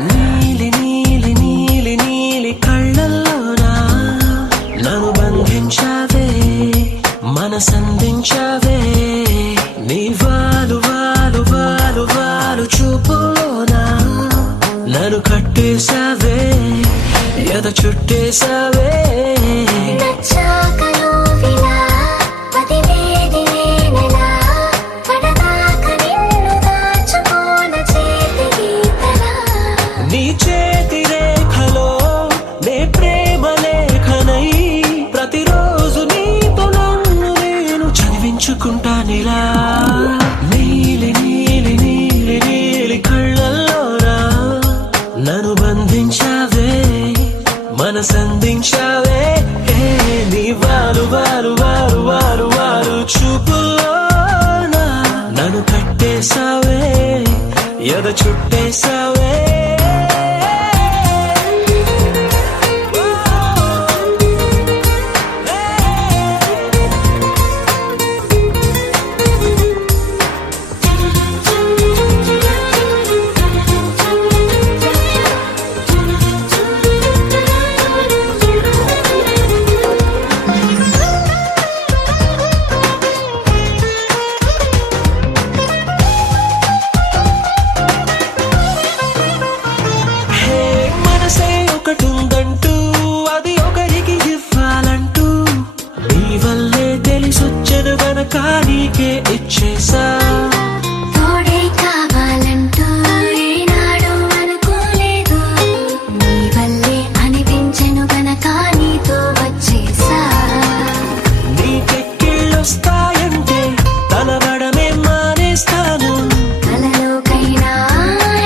నీలి నీలి నీలి నీలి కళ్ళల్లోనా నన్ను బంధించావే మనసందించావే నీ వాలు వాలు వాలు వాలు చూపులోనా నన్ను కట్టేశావే ఎద చుట్టేశావే నీ చేతి రేఖలో నే ప్రేమ లేఖనై ప్రతిరోజు నీతో నన్ను నేను చదివించుకుంటానిలా నీలి నీలి నీలి నీలి కళ్ళల్లోనా నన్ను బంధించావే మనసందించావే నీ వారు వారు వారు వారు వారు చూపులోనా నన్ను కట్టేశావే ఎద చుట్టేశావే ఒకటుందంటూ అది ఒకరికి ఇవ్వాలంటూ నీ వల్లే తెలిసొచ్చను గనక నీకే ఇచ్చేసా తోడే కావాలంటూ ఏనాడు అనుకోలేదు నీ వల్లే అనిపించెను గనక నీతో వచ్చేసా నీకెక్కిళ్ళొస్తాయంటే తలవడమే మానేస్తాను కలలోకైనా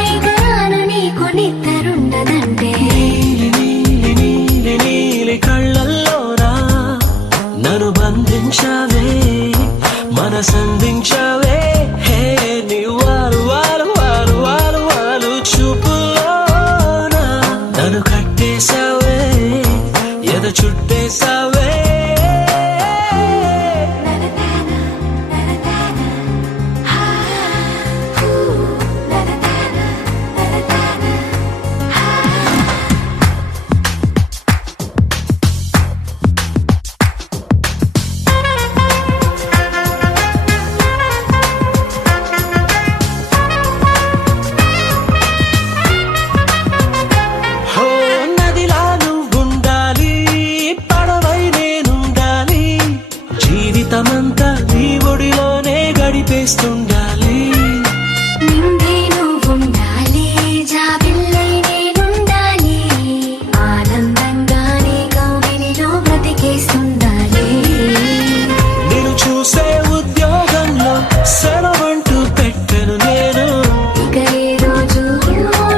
ఎగరాను నీకు నిద్రుండదంటే కళ్ళల్లోనా నన్ను బంధించావే మనసందించావే నీ వారు వారు వారు వారు వారు చూపులోనా నన్ను కట్టేశావే ఎద చుట్టేశావే జీవితమంతా నీ ఒడిలోనే గడిపేస్తుండాలి నిండే నువ్వుండాలి జాబిల్లై నేనుండాలి ఆనందంగా నీ కౌగిలిలో బ్రతికేస్తుండాలి నేను చూసే ఉద్యోగంలో సెలవంటూ పెట్టను నేను ఇక ఏ రోజు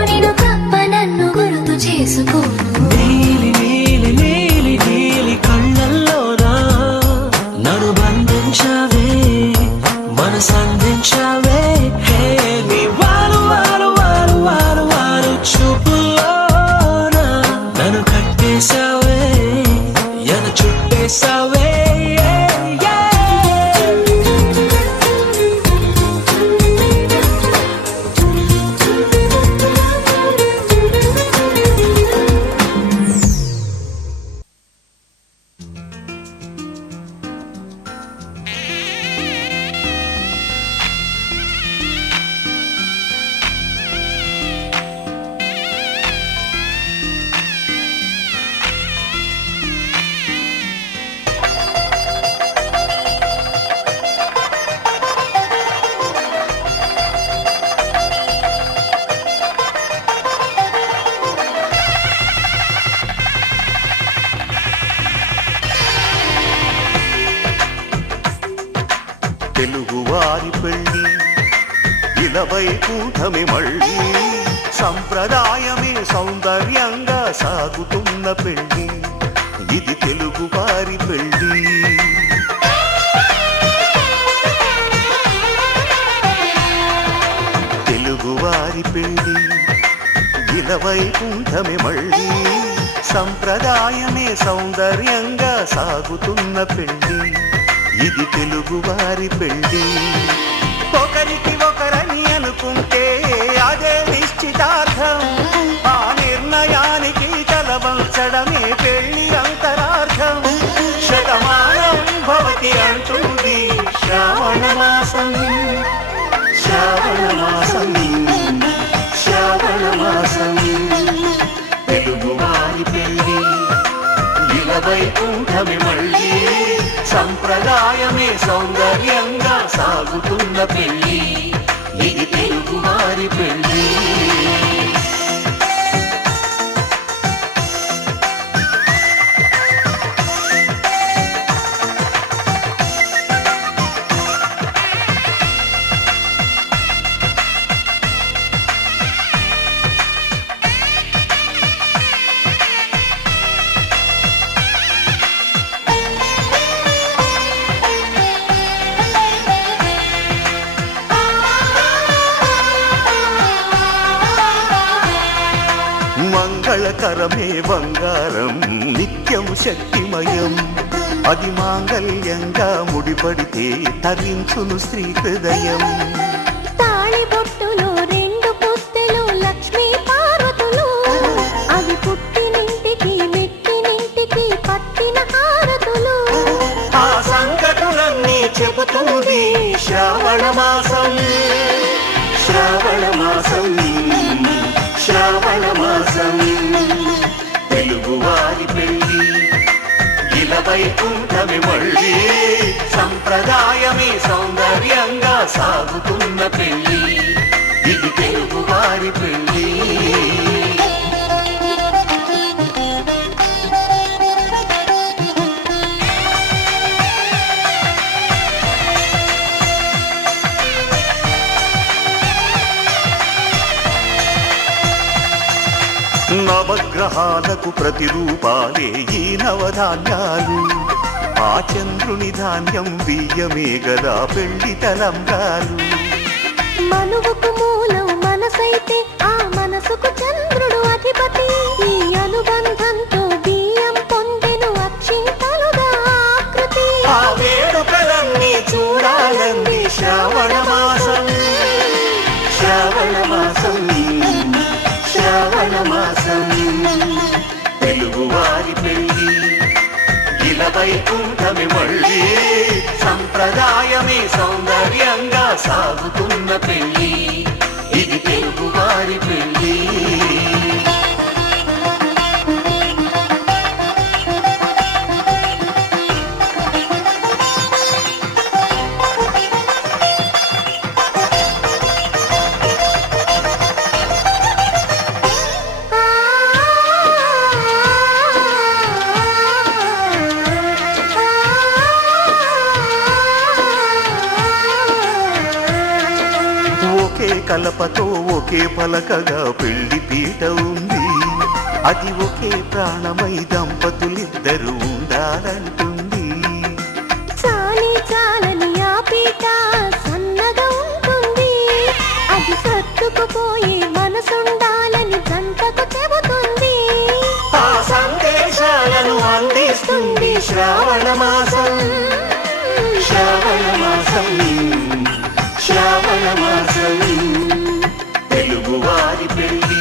నేను తప్ప నన్ను గుర్తు చేసుకోను నీలి నీలి నీలి నీలి కళ్ళల్లోనా నన్ను బంధించావే మనసందించావే నీ వారు వారు వారు వారు వారు చూపులోనా నన్ను కట్టేశావే ఎద చుట్టేశావే తెలుగువారి పెళ్ళి ఇలవై కూటమి మళ్ళీ సంప్రదాయమే సౌందర్యంగా సాగుతున్న పెళ్ళి ఇది తెలుగువారి పెళ్ళి తెలుగువారి పెళ్ళి ఇలవై కూటమి మళ్ళీ సంప్రదాయమే సౌందర్యంగా సాగుతున్న పెళ్ళి ఇది తెలుగువారి పెళ్ళి ఒకరికి ఒకరని అనుకుంటే అదే నిశ్చితార్థం సౌందర్యంగా సాగుతున్న పెళ్లి ఇది తెలుగు వారి పెళ్లి. మంగళకరమే బంగారం నిత్యం శక్తిమయం, అది మాంగళ్యంగా ముడిపడితే తరించును స్త్రీ హృదయం. తాళిబొట్టులో రెండు పుస్తెలు లక్ష్మీ పార్వతులు, అవి పుట్టినింటికి మెట్టినింటికి పట్టిన హారతులు. ఆ సంకటులన్నీ చెబుతుంది శ్రావణ మాసం, శ్రావణ మాసం, శ్రావణ మాసం. తెలుగు వారి పెళ్లి ఇలా వైకుంఠమే మళ్ళీ, సంప్రదాయమే సౌందర్యంగా సాగుతున్న పెళ్లి ఇది తెలుగు వారి పెళ్లి. నవగ్రహాలకు ప్రతిరూపాలే ఈ నవధాన్యాలు, ఆ చంద్రుని ధాన్యం బియ్యమే గదా పెళ్లి తలంబ్రాలు. మనువుకు మూలం మనసైతే ఆ మనసుకు చంద్రుడు అధిపతి, ఈ అనుబంధంతో బియ్యం పొందెను అక్షింతలుగా ఆకృతి. ఆ వేడుకలన్నీ చూడాలంది శ్రావణ మాసం, శ్రావణ మాసం, శ్రావణ మాసం. తెలుగు వారి పెళ్లి ఇలా వైకుంఠమే మళ్ళీ, సంప్రదాయమే సౌందర్యంగా సాగుతున్న పెళ్లి ఇది తెలుగు వారి పెళ్లి. ఒకే కలపతో ఒకే పలకగా పెళ్లి పీట ఉంది, అది ఒకే ప్రాణమై దంపతులిద్దరూ ఉండాలంటుంది. చాలి చాలని ఆ పీట సన్నగా ఉంటుంది, అది సర్దుకుపోయి మనసుండాలని జంటకు చెబుతుంది. ఆ సందేశాలను అందిస్తుంది శ్రావణ మాసం, శ్రావణ మాసం, శ్రావణ మాసం. తెలుగు వారి పెళ్లి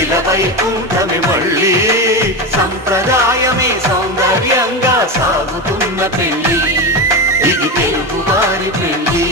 ఇలా వైకుంఠమే మళ్ళీ, సంప్రదాయమే సౌందర్యంగా సాగుతున్న పెళ్లి ఇది తెలుగు వారి పెళ్లి.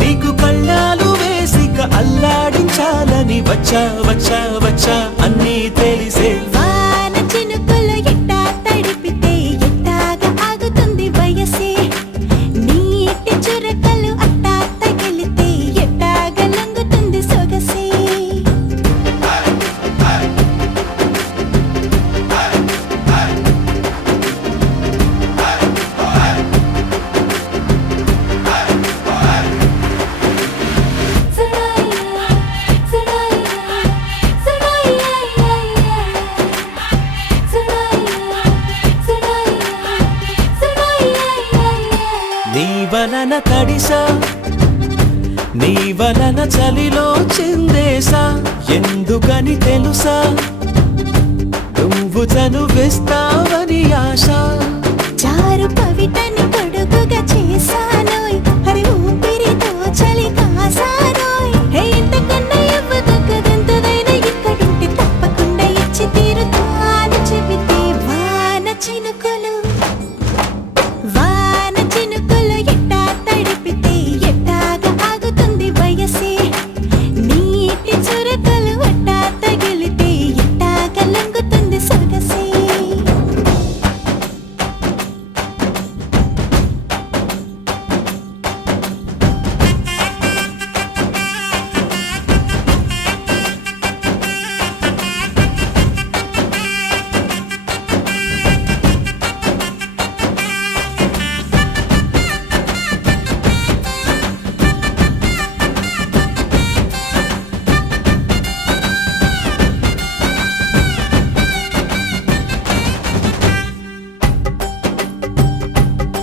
నీకు కళ్ళాలు వేసిక అల్లాడించాలని వచ్చా వచ్చా వచ్చా అన్నీ తెలిసే. వాన చినుకులు ఎట్టా తడిపితే ఎట్టాగా ఆగుతుంది వయసే, నీటి చురకలు అట్టా తగిలితే ఎట్టాగా లొంగుతుంది సొగసే. నీ వలన తడిసా నీ వలన చలిలో చిందేసా ఎందుకని తెలుసా నువ్వు చనువిస్తావని ఆశ చారు పవిటని కొడుకుగా చేశానోయ్ హరి ఊపిరితో చలి కాసానోయ్ హే ఇంతకన్నా ఇవ్వదగ్గదెంతదైనా ఇక్కడుంటే తప్పకుండా ఇచ్చి తీరుతాను చెబితే వాన చినుకులు ఎట్టా తడిపితే ఎట్టాగా ఆగుతుంది వయసే నీటి చురకలు ఎట్టా తగిలితే ఎట్టాగా లంగుతుంది సొగసే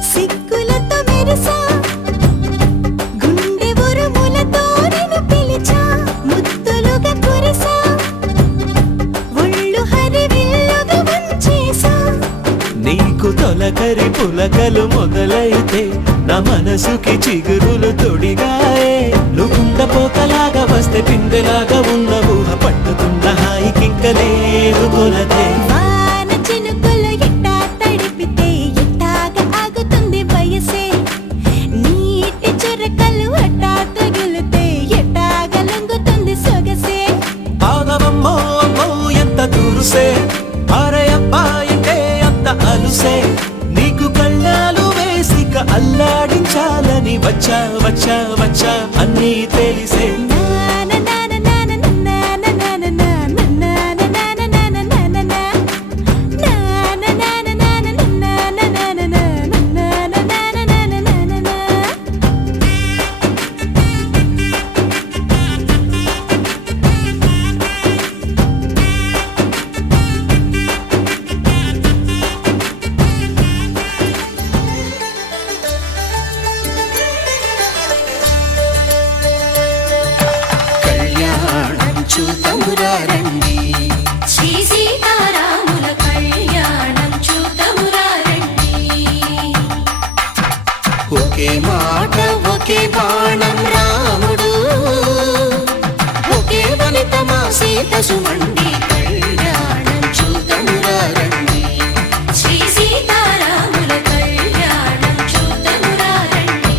సిగ్గులతో మెరిసా గుండె ఉరుములతో నిన్ను పిలిచా ముద్దులుగా కురిసా ఒళ్ళు హరివిల్లుగా వంచేసా నీకు తొలకరి పులకలు మొదలైతే నా మనసుకి చిగురులు తొడిగాయే నువ్వుండ పోతలాగా వస్తే పిందెలాగా ఉన్న ఊహ పట్టుకున్న హాయికింక లేదు కొలతే వాన చినుకులు ఎట్టా తడిపితే ఎట్టాగా ఆగుతుంది వయసే నీటి చురకలు ఎట్టా తగిలితే ఎట్టాగా లంగుతుంది సొగసే ఆగవమ్మో అమ్మో ఎంత దూరుసే అరే అబ్బాయితే అంత అలుసే నీకు కళ్ళాలు వేసిక అల్లాడించాలని వచ్చా వచ్చా వచ్చా అన్నీ తెలిసే కళ్యాణం చూతమురా రండి శ్రీ సీతారాముల కళ్యాణం చూతమురా రండి ఒకే మాట ఒకే బాణం రాముడు ఒకే వనిత మా సీత సుమండి కళ్యాణం చూతమురా రండి శ్రీ సీతారాముల కళ్యాణం చూతమురా రండి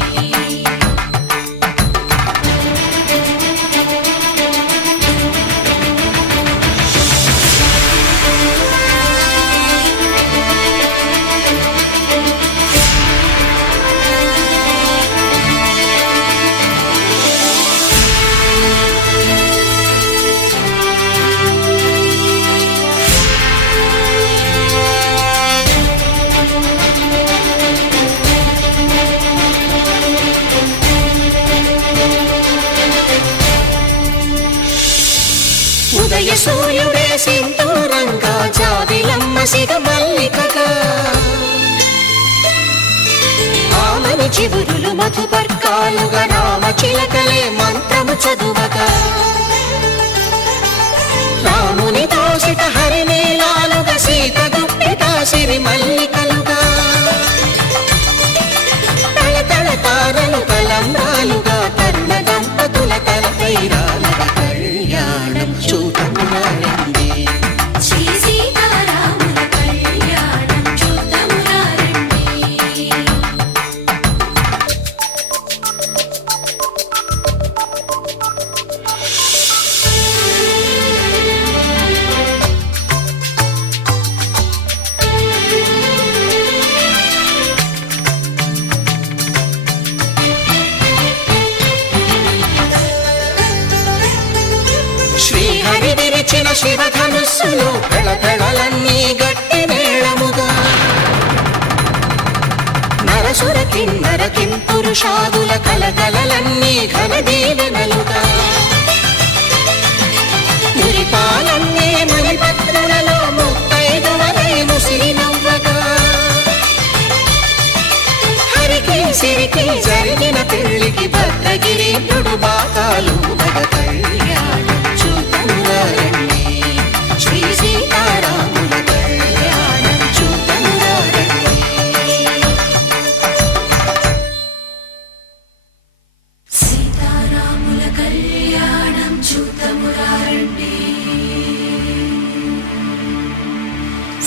ఉదయ సూర్యుడే సింధూరంగా జాబిలమ్మ సిగ మల్లికగా ఆమని చివురులు మధుపర్కాలుగా రామ చిలకలే మంత్రము చదువగా రాముని దోసిట హరినీలాలుగా సీత గుప్పిట సిరి మల్లికలుగా తల తల తారలు కలంబాలుగా తరుణ దంపతుల తలపై రాలగా కళ్యాణం చూతమురా రండి శ్రీ సీతారాముల కళ్యాణం చూతమురా రండి శ్రీహరి విరిచిన శివధనుస్సులు పెళపెళలన్నీ గట్టి మేళముగా నరసుర కిన్నర కింపురుషాదుల కలకలలన్నీ ఘన దీవెనలుగా మురిపాలన్నీ మణిపత్రులలో ముత్తైదువలై ముసిరి నవ్వగా హరికి సిరికి జరిగిన పెళ్లికి భద్ర గిరీంద్రుడు బాకాలు మగ కళ్యాణం చూతమురారండి శ్రీ సీతారాముల కళ్యాణం చూతమురారండి సీతారాముల కళ్యాణం చూతమురారండి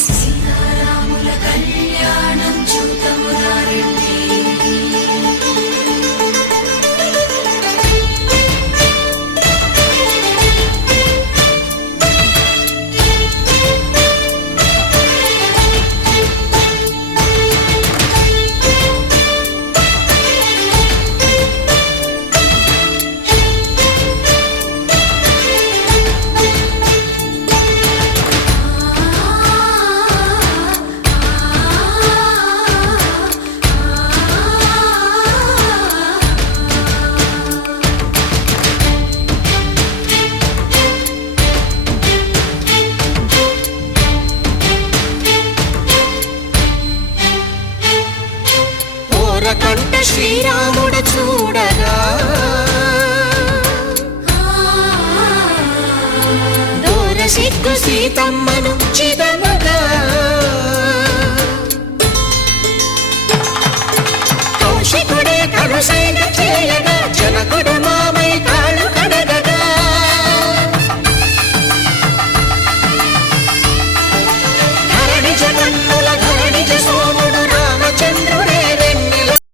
సీతారాముల కళ్యాణం చూతమురారండి కంట శ్రీరాముడు చూడగా దూర సిగ్గు సీతమ్మను చిదమగా కౌశికుడే కరుసైన చేయగా జనకుడు మామ